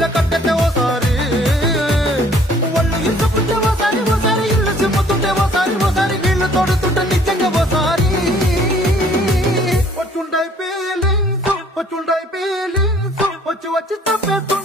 చీర కట్టెతే ఓసారి ఒళ్ళు ఇసుకుంటే ఓసారి ఓసారి ఇల్లు సిమ్ముతుంటే ఓసారి నీళ్లు తోడుతుంటే నిజంగా ఓసారి వచ్చుండై ఫీలింగ్స్ వచ్చి తప్పేస్తు